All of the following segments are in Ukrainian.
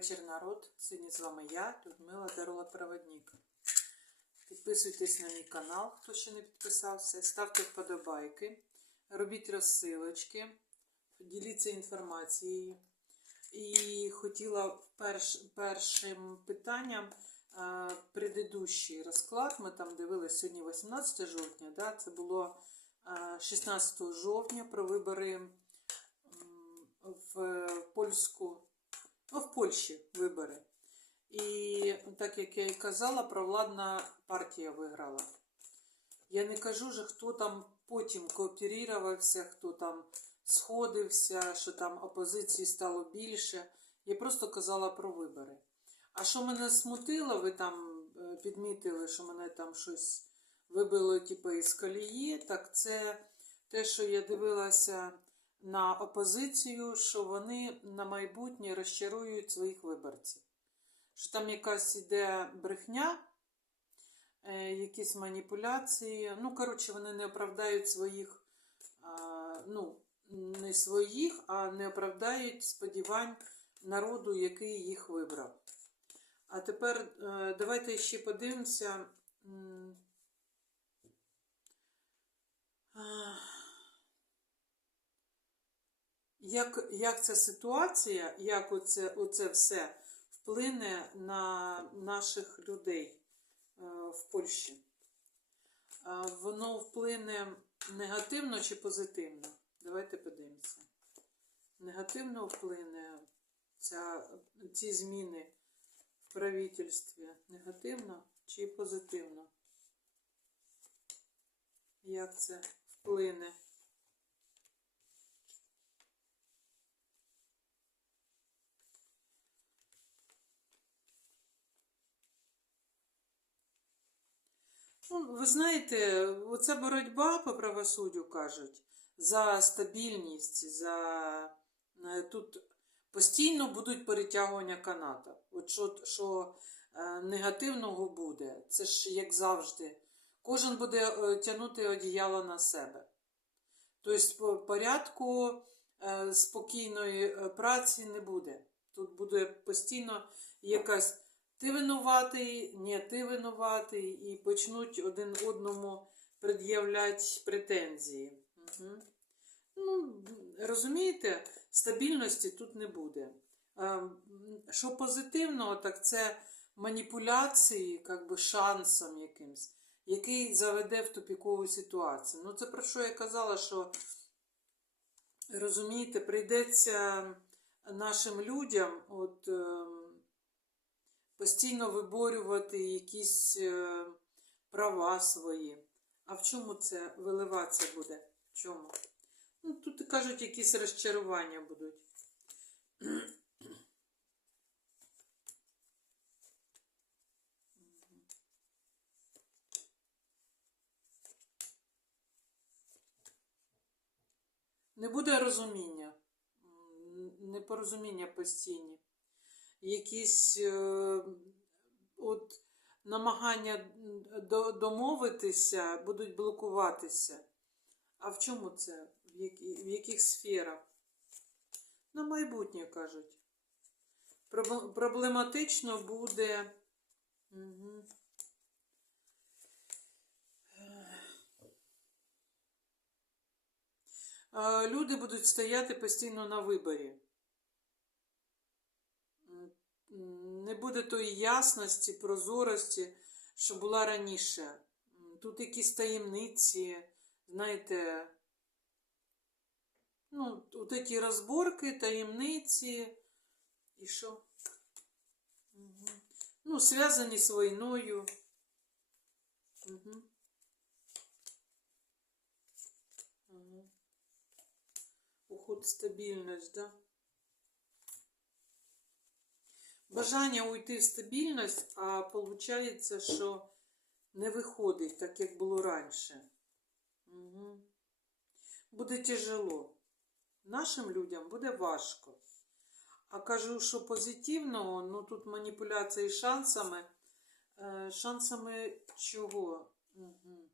вечір, народ. Сьогодні з вами я, Людмила Дарола Проводник. Підписуйтесь на мій канал, хто ще не підписався. Ставте вподобайки, робіть розсилочки, діліться інформацією. І хотіла перш, першим питанням е, предыдущий розклад. Ми там дивилися сьогодні 18 жовтня. Да? Це було е, 16 жовтня про вибори в польську, в Польщі вибори. І так як я і казала, провладна партія виграла. Я не кажу же, хто там потім кооперувався, хто там сходився, що там опозиції стало більше. Я просто казала про вибори. А що мене смутило, ви там е, підмітили, що мене там щось вибило типу, із колії, так це те, що я дивилася на опозицію, що вони на майбутнє розчарують своїх виборців. Що там якась іде брехня, е, якісь маніпуляції. Ну, коротше, вони не оправдають своїх, ну, не своїх, а не оправдають сподівань народу, який їх вибрав. А тепер е, давайте ще подивимося. Як, як ця ситуація, як оце, оце все вплине на наших людей е, в Польщі? Е, Воно вплине негативно чи позитивно? Давайте подивимося. Негативно вплине ця, ці зміни в правительстві. Негативно чи позитивно? Як це вплине? Ви знаєте, оця боротьба по правосуддю кажуть за стабільність, за е, тут постійно будуть перетягування каната. От що, що е, негативного буде, це ж як завжди. Кожен буде е, тягнути одіяло на себе. Тобто по порядку спокійної праці не буде. Тут буде постійно якась ти винуватий, ні, ти винуватий, і почнуть один одному пред'являти претензії. Угу. Ну, розумієте, стабільності тут не буде. Що позитивного, так це маніпуляції, як би шансом якимсь, який заведе в тупікову ситуацію. Ну, це про що я казала, що розумієте, прийдеться нашим людям, от. Постійно виборювати якісь е, права свої. А в чому це виливатися буде? В чому? Ну, тут кажуть, якісь розчарування будуть. Не буде розуміння, непорозуміння постійні якісь е, от, намагання домовитися будуть блокуватися. А в чому це? В, які, в яких сферах? На майбутнє кажуть. Проблематично буде. Угу. Люди будуть стояти постійно на виборі не буде тої ясності, прозорості, що була раніше. Тут якісь таємниці, знаєте, ну, от ці розборки, таємниці. І що? Угу. Ну, зв'язані з війною. Угу. Уход стабільність, да? Бажання уйти в стабільність, а виходить, що не виходить, так як було раніше. Угу. Буде тяжело. Нашим людям буде важко. А кажу, що позитивного, ну тут маніпуляції шансами. Е, шансами чого? Угу.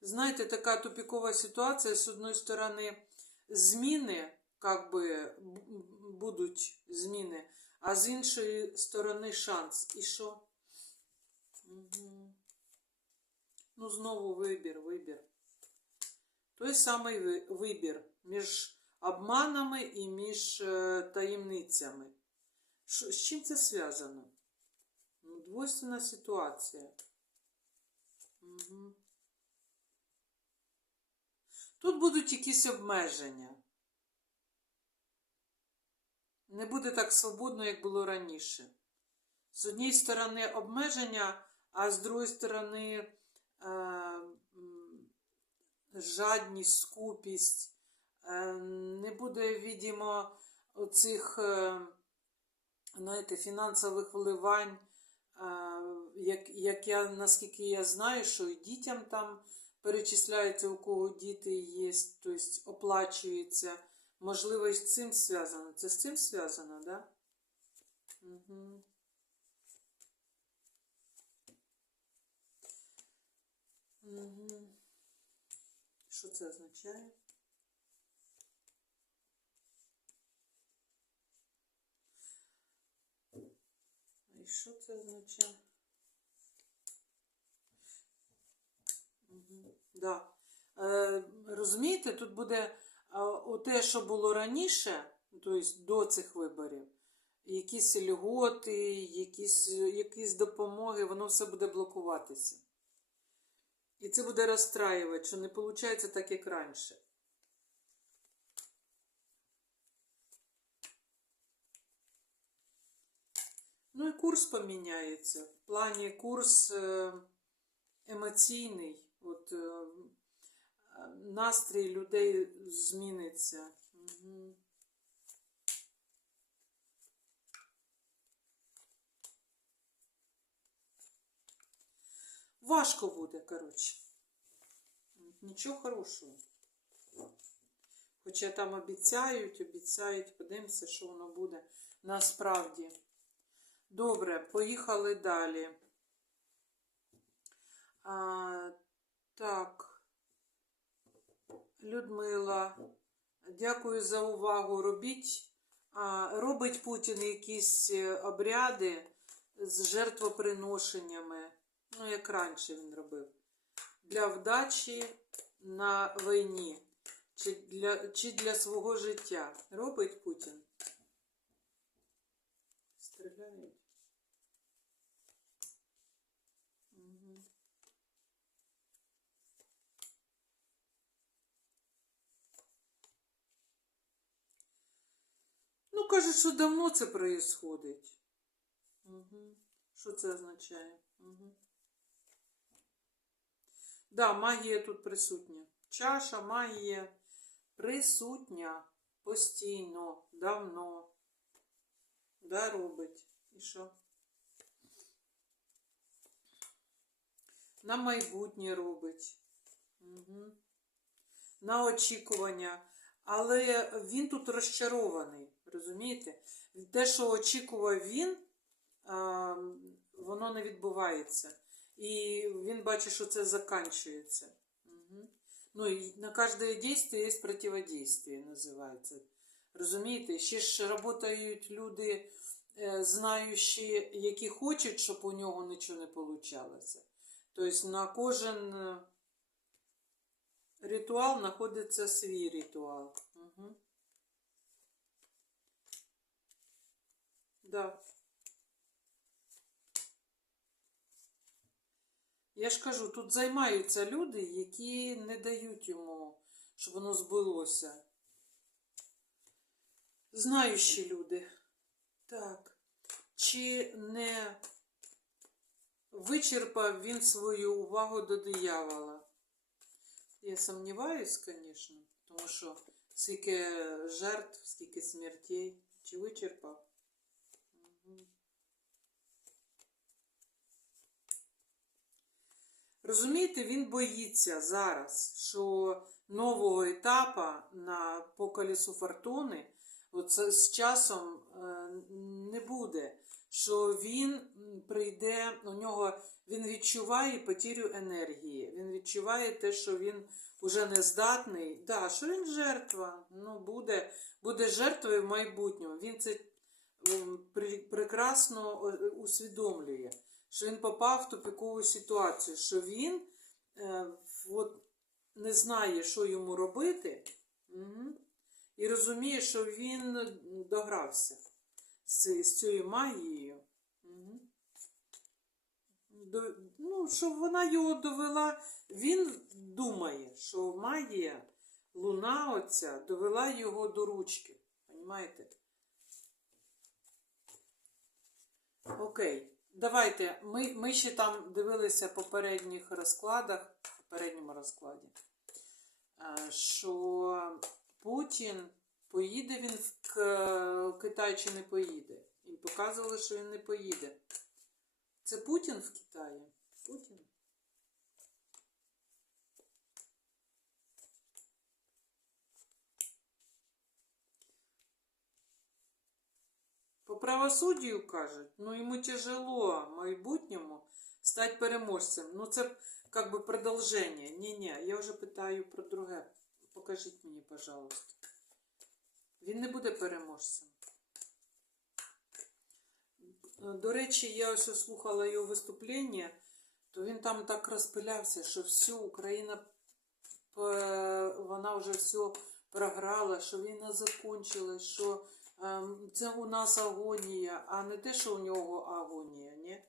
Знаєте, така тупікова ситуація, з одної сторони, зміни, как би, будуть зміни, а з іншої сторони шанс. І що? Ну, знову вибір, вибір. Той самий вибір між обманами і між е, таємницями. З чим це зв'язано? Ну, двойственна ситуація. Угу. Тут будуть якісь обмеження. Не буде так свободно, як було раніше. З однієї сторони обмеження, а з другої сторони е, жадність, скупість. Е, не буде, відомо, оцих, е, знаєте, фінансових вливань. Е, як, як я, наскільки я знаю, що і дітям там перечисляється, у кого діти є, тобто оплачується. Можливо, і з цим зв'язано. Це з цим зв'язано? Да? Угу. Угу. Що це означає? І що це означає? Да. Е, розумієте, тут буде е, те, що було раніше, тобто до цих виборів, якісь льготи, якісь, якісь допомоги, воно все буде блокуватися. І це буде розстраювати, що не виходить так, як раніше. Ну і курс поміняється. В плані курс е, емоційний. От, е, настрій людей зміниться. Угу. Важко буде, коротше. Нічого хорошого. Хоча там обіцяють, обіцяють, подивимося, що воно буде насправді. Добре, поїхали далі. А, так. Людмила, дякую за увагу. Робіть, робить Путін якісь е, обряди з жертвоприношеннями. Ну, як раніше він робив. Для вдачі на війні. Чи для, чи для свого життя. Робить Путін. Стріляють. Угу. Кажуть, що давно це происходить. Угу. Що це означає? Угу. Да, магія тут присутня. Чаша, магія присутня постійно, давно. Да, робить. І що? На майбутнє робить. Угу. На очікування. Але він тут розчарований, розумієте? Те, що очікував він, воно не відбувається. І він бачить, що це заканчується. Ну, і на кожне дійство є противодействие, називається. Розумієте? Ще ж працюють люди, е, знаючи, які хочуть, щоб у нього нічого не вийшло. Тобто на кожен е, ритуал знаходиться свій ритуал. Угу. Да. Я ж кажу, тут займаються люди, які не дають йому, щоб воно збулося. Знаючі люди. Так. Чи не вичерпав він свою увагу до диявола? Я сумніваюсь, звісно, тому що скільки жертв, скільки смертей. Чи вичерпав? Розумієте, він боїться зараз, що нового етапу на по колесу фортуни Оце з часом е, не буде, що він прийде, у нього він відчуває потерю енергії. Він відчуває те, що він уже не здатний. Да, що він жертва. Ну, буде, буде жертвою в майбутньому. Він це прекрасно усвідомлює, що він попав в тупикову ситуацію, що він е, от, не знає, що йому робити, угу. і розуміє, що він догрався з, з цією магією. Угу. До, ну, що вона його довела, він думає, що магія, луна оця, довела його до ручки. Понимаєте? Окей, давайте. Ми, ми ще там дивилися в попередніх розкладах, в попередньому розкладі, е, що Путін поїде він в Китай чи не поїде. І показували, що він не поїде. Це Путін в Китаї? Путін? Правосуддю кажуть, ну йому тяжело майбутньому стати переможцем. Ну це как бы продовження. Ні-ні, я вже питаю про друге. Покажіть мені, пожалуйста. Він не буде переможцем. До речі, я ось слухала його виступлення, то він там так розпилявся, що всю Україна вона вже все програла, що війна закінчилась, що це у нас агонія, а не те, що у нього агонія, ні? Е,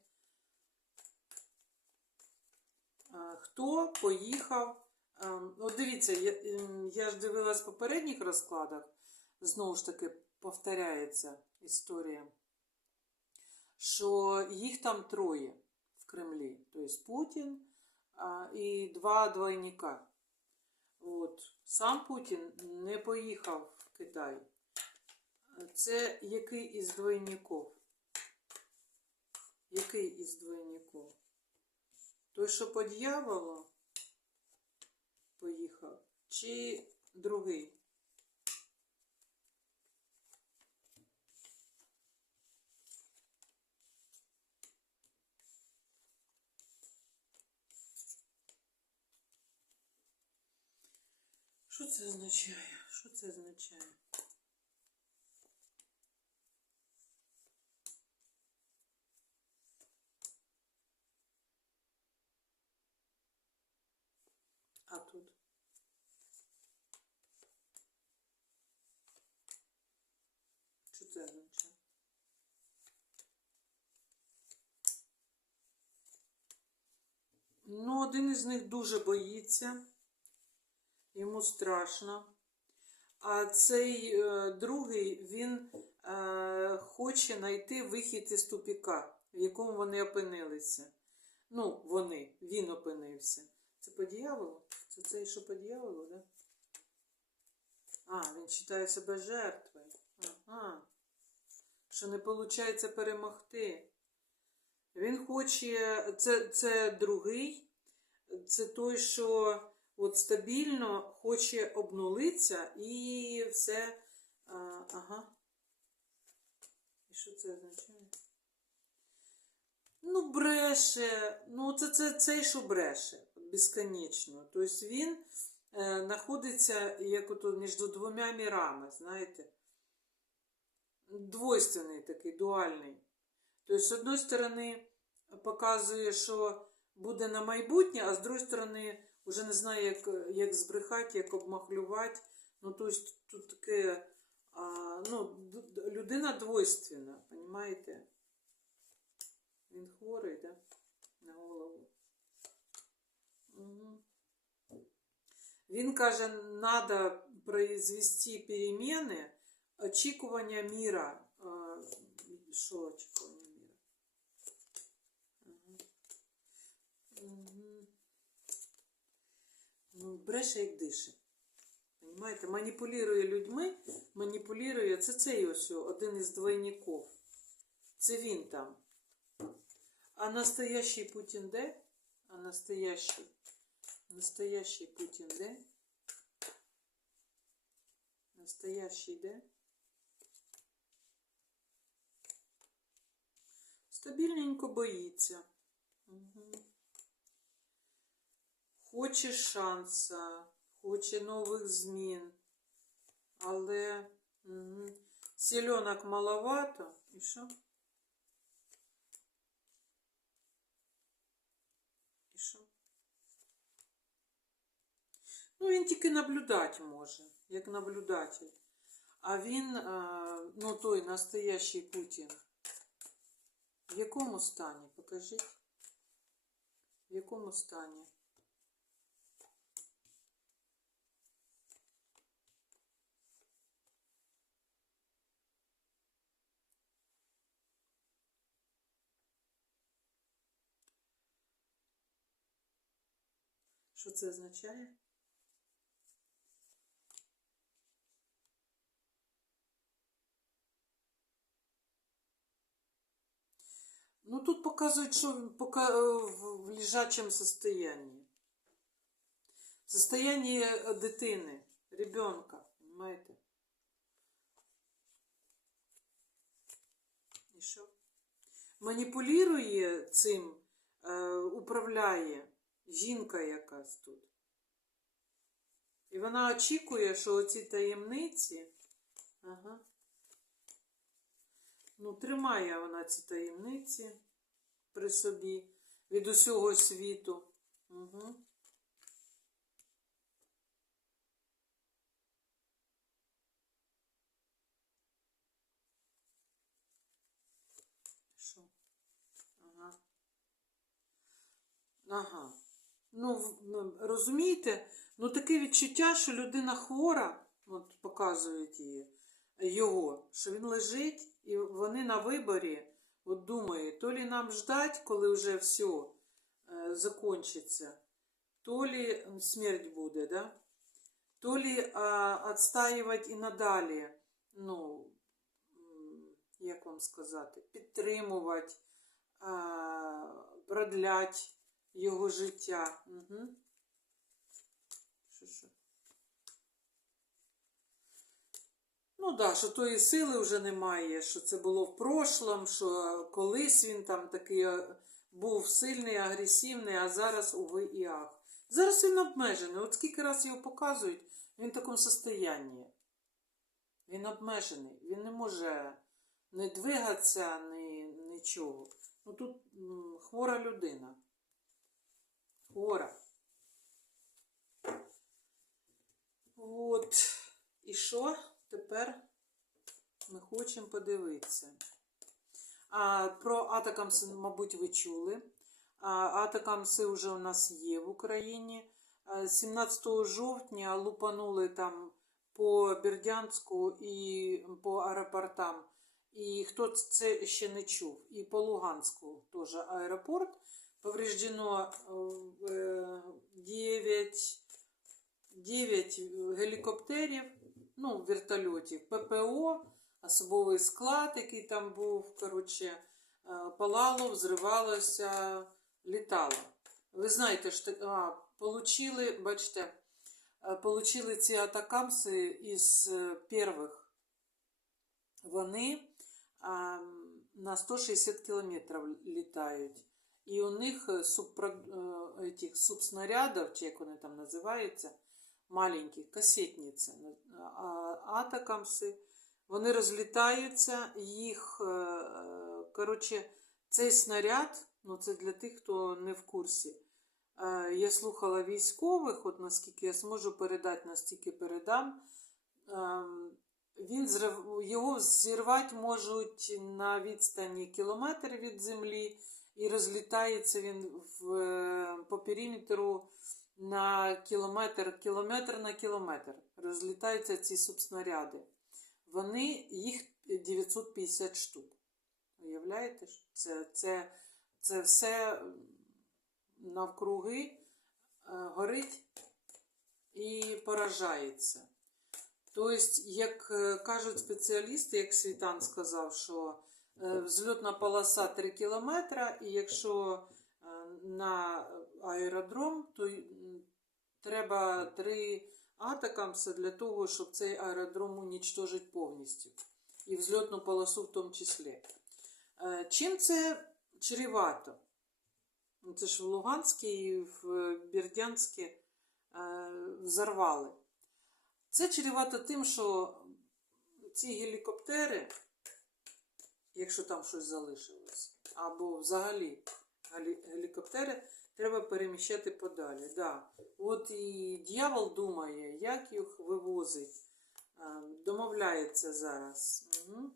Хто поїхав? ем, От дивіться, я, ем, я ж дивилась в попередніх розкладах, знову ж таки повторяється історія, що їх там троє в Кремлі. Тобто Путін і два двойника. От. Сам Путін не поїхав в Китай. Це який із двойників? Який із двойників? Той, що по дьяволу поїхав, чи другий? Що це означає? Що це означає? А тут? Що це означає? Ну, один із них дуже боїться, йому страшно. А цей е, другий, він е, хоче знайти вихід із тупіка, в якому вони опинилися. Ну, вони, він опинився. Це по дьяволу? Це цей, що по дьяволу, да? А, він вважає себе жертвою. Ага. Що не виходить перемогти. Він хоче, це, це другий, це той, що от стабільно хоче обнулитися і все. А, ага. І що це означає? Ну, бреше. Ну, це, це цей, що бреше безконечно. Тобто він е, знаходиться як ото між двома мірами, знаєте. Двойственний такий, дуальний. Тобто, з одної сторони, показує, що буде на майбутнє, а з другої сторони, вже не знає, як, як збрехати, як обмахлювати. Ну, тобто, тут таке, а, ну, людина двойственна, розумієте? Він хворий, да? На голову. Угу. Він каже, треба произвести переміни, очікування міра. Що очікування міра? Угу. Ну, бреше як дише. Понимаєте? Маніпулює людьми, маніпулює, це цей ось один із двойників. Це він там. А настоящий Путін де? А настоящий? Настоящий Путін де? Настоящий де? Стабільненько боїться. Угу. Хоче шанса, хоче нових змін. Але угу. сільонок маловато. І що? І що? Ну, він тільки наблюдати може, як наблюдатель. А він, е, ну той настоящий Путін. В якому стані? Покажіть. В якому стані? Що це означає? Тут показують, що він е, в лежачому состоянии. В состоянии е, дитини, ребенка, понимаєте? І що? Маніпулює цим, е, управляє жінка якась тут. І вона очікує, що оці таємниці. Ага. Ну, тримає вона ці таємниці при собі від усього світу. Угу. Що? Ага. Ага. Ну, розумієте, ну таке відчуття, що людина хвора, от показують її, його, що він лежить, і вони на виборі от думають, то лі нам ждать, коли вже все закончиться, то лі смерть буде, да? то лі а, відстаювати і надалі, ну, як вам сказати, підтримувати, продлять його життя. Угу. Що, що? Ну да, що тої сили вже немає, що це було в прошлом, що колись він там такий е, був сильний, агресивний, а зараз уви і ах. Зараз він обмежений. От скільки раз його показують, він в такому состоянні. Він обмежений. Він не може не двигатися, ні нічого. Ну тут м, хвора людина. Хвора. От. І що? Тепер ми хочемо подивитися. А, про Атакамси, мабуть, ви чули. А, Атакамси вже у нас є в Україні. 17 жовтня лупанули там по Бердянську і по аеропортам. І хто це ще не чув, і по Луганську теж аеропорт. Повреждено е, 9, 9 гелікоптерів, ну, вертольотів, ППО, особовий склад, який там був, коротше, е, палало, взривалося, літало. Ви знаєте, що а, получили, бачите, е, получили ці атакамси із е, перших. Вони а, на 160 кілометрів літають. І у них е, этих субснарядів, чи як вони там називаються, маленькі, касетниці, а- атакамси, вони розлітаються, їх, е, е, коротше, цей снаряд, ну це для тих, хто не в курсі. Е, Я слухала військових, от наскільки я зможу передати, настільки передам. Ем, Він. Його зірвати можуть на відстані кілометр від землі, і розлітається він в, е, по периметру на кілометр, кілометр на кілометр. Розлітаються ці субснаряди. Вони, їх 950 штук. Уявляєте? Це, це, це все навкруги е, горить і поражається. Тобто, як е, кажуть спеціалісти, як Світан сказав, що е, взльотна полоса 3 кілометра, і якщо на аеродром, то треба 3 атакамса для того, щоб цей аеродром унічтожити повністю. І взльотну полосу в тому числі. Е, Чим це чревато. Ну, Це ж в Луганській і в Бердянській е, взорвали. Це чревато тим, що ці гелікоптери, якщо там щось залишилось, або взагалі гелікоптери, треба переміщати подалі. Да. От і дьявол думає, як їх вивозить, е, домовляється зараз. Угу.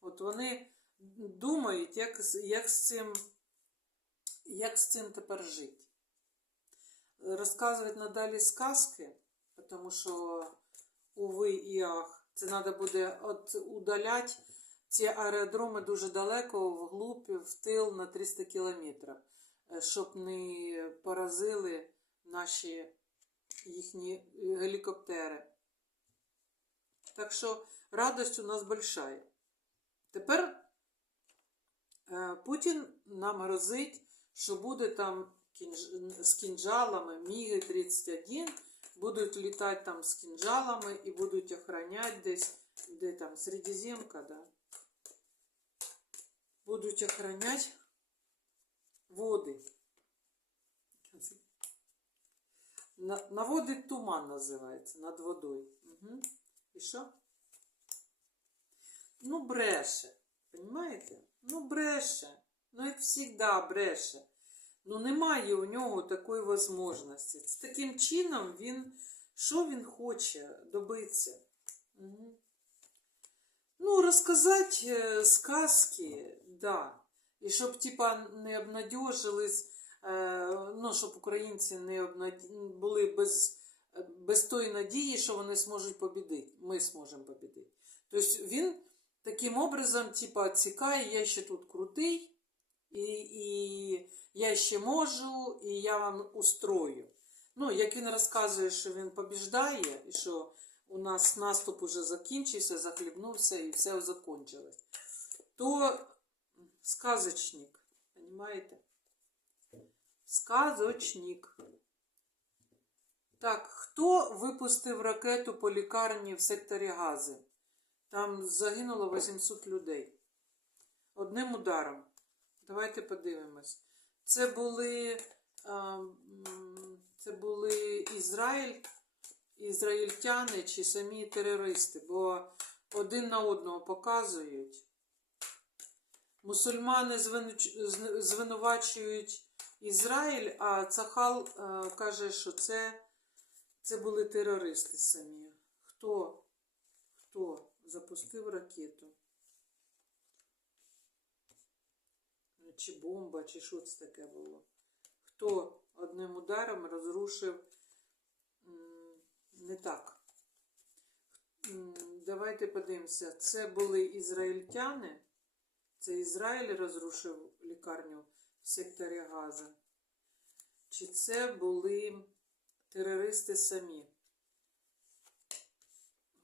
От вони думають, як, як, з цим, як з цим тепер жити. Розказують надалі сказки, тому що, уви і ах, це треба буде от удаляти ці аеродроми дуже далеко, вглуб, в тил на 300 кілометрів, щоб не поразили наші їхні гелікоптери. Так що радость у нас большая. Тепер е, Путін нам грозить, що буде там з кінжалами Міги 31 будуть літати там з кінжалами і будуть охороняти десь, де там Середземка, да? Будуть охороняти води. На, наводить туман називається над водою. Угу. І що? Ну, бреше. Понимаєте? Ну, бреше. Ну, як завжди бреше. Ну, немає у нього такої можливості. Таким чином він, що він хоче добитися? Угу. Ну, розказати е, сказки, да. І щоб, типа, не обнадіжились, е, ну, щоб українці не обнад... були без, без тої надії, що вони зможуть побідити. Ми зможемо побідити. Тобто він таким образом, типа, цікає, я ще тут крутий, і, і я ще можу, і я вам устрою. Ну, як він розказує, що він побіждає, і що у нас наступ уже закінчився, захлібнувся і все закончилось, то сказочник, понимаете? Сказочник. Так, хто випустив ракету по лікарні в секторі Гази? Там загинуло 800 людей. Одним ударом. Давайте подивимось. Це були, це були Ізраїль, ізраїльтяни чи самі терористи, бо один на одного показують. Мусульмани звинувачують Ізраїль, а Цахал е, каже, що це, це були терористи самі. Хто? Хто запустив ракету? Чи бомба, чи що це таке було? Хто одним ударом розрушив не так? Давайте подивимося. Це були ізраїльтяни. Це Ізраїль розрушив лікарню в секторі Газа. Чи це були терористи самі?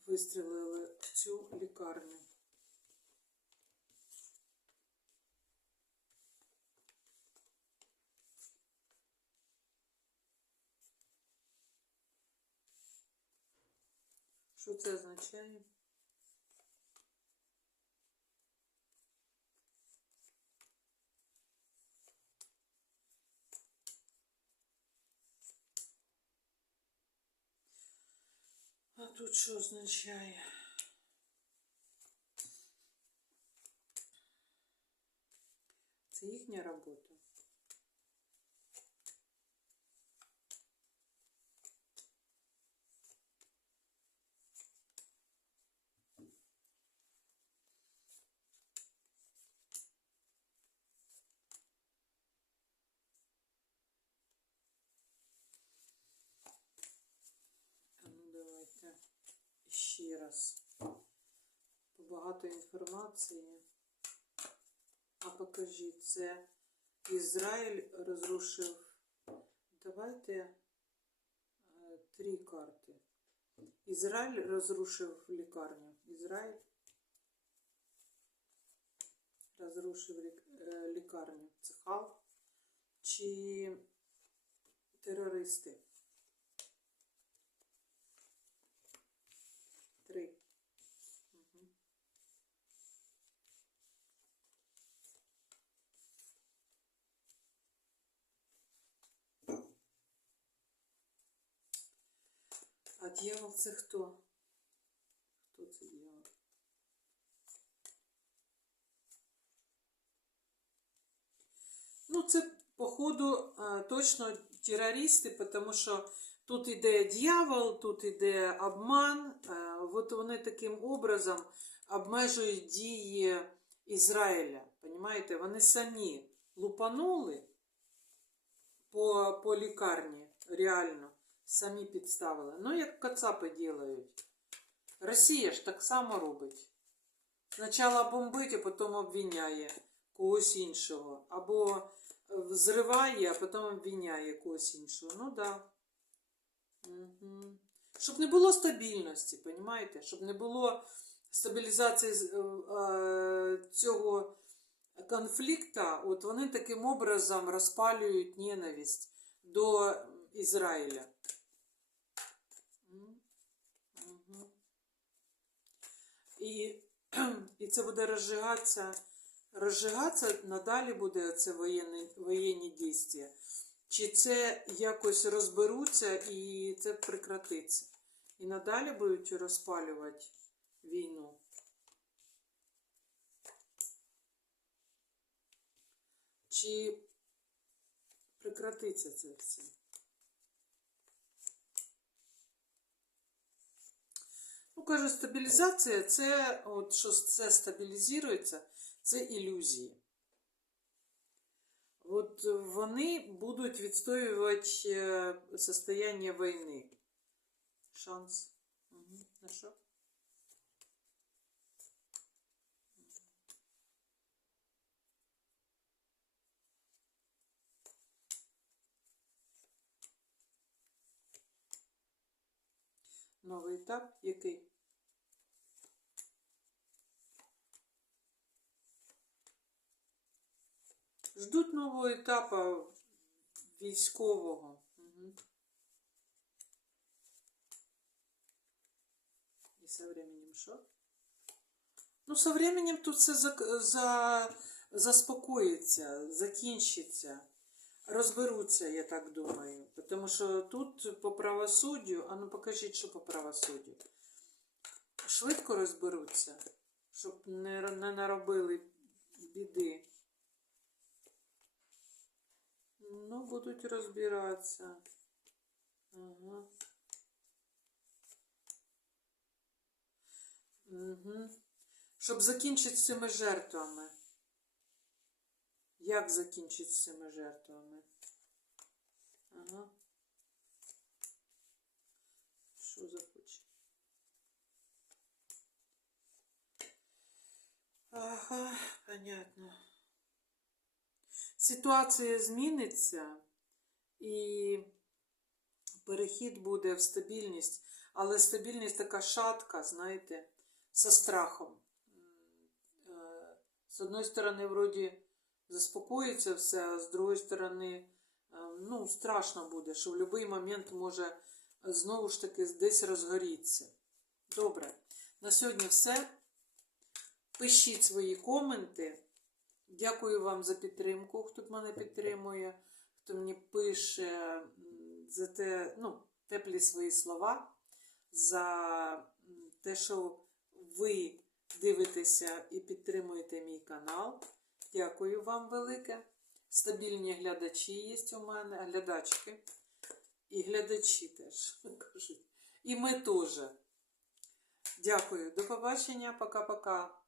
Вистрілили в цю лікарню. Що це означає? Тут що означає? Це їхня робота. А ну давайте ще раз. Багато інформації. А покажіть, це Ізраїль розрушив. Давайте е, три карти. Ізраїль розрушив лікарню. Ізраїль розрушив е, лікарню. Цехал. Чи терористи? Три. Угу. А дьявол це хто? Хто це дьявол? Ну, це, походу, е, точно терористи, тому що тут іде дьявол, тут іде обман. Е, От вони таким образом обмежують дії Ізраїля. Понимаєте? Вони самі лупанули по, по лікарні, реально, самі підставили. Ну, як кацапи ділають. Росія ж так само робить. Спочатку бомбить, а потім обвиняє когось іншого. Або взриває, а потім обвиняє когось іншого. Ну да. Угу. Щоб не було стабільності, понімаєте? Щоб не було стабілізації е, цього конфлікту, от вони таким образом розпалюють ненависть до Ізраїля. І, і це буде розжигатися. Розжигатися надалі буде це воєнні, воєнні дійства. Чи це якось розберуться і це прекратиться? І надалі будуть розпалювати війну. Чи прекратиться це все? Ну, кажу, стабілізація це, от що це стабілізується, це ілюзії. От вони будуть відстоювати е, состояние війни. Шанс. Угу. На що? Новий етап який? Ждуть нового етапу військового. Угу. І со временем що? Ну, со временем тут все за, за, заспокоїться, закінчиться. Розберуться, я так думаю. Тому що тут по правосуддю, а ну покажіть, що по правосуддю. Швидко розберуться, щоб не, не наробили біди. Ну, будуть розбиратися. Ага. Угу. Щоб закінчити з цими жертвами. Як закінчити з цими жертвами? Ага. Що захоче? Ага, понятно. Ситуація зміниться і перехід буде в стабільність, але стабільність така шатка, знаєте, со страхом. Е, З одної сторони, вроді, заспокоїться все, а з другої сторони, е, ну, страшно буде, що в будь-який момент може знову ж таки десь розгорітися. Добре, на сьогодні все. Пишіть свої коменти. Дякую вам за підтримку, хто мене підтримує, хто мені пише за те, ну, теплі свої слова, за те, що ви дивитеся і підтримуєте мій канал. Дякую вам велике. Стабільні глядачі є у мене, глядачки. І глядачі теж кажуть. І ми теж. Дякую. До побачення. Пока-пока.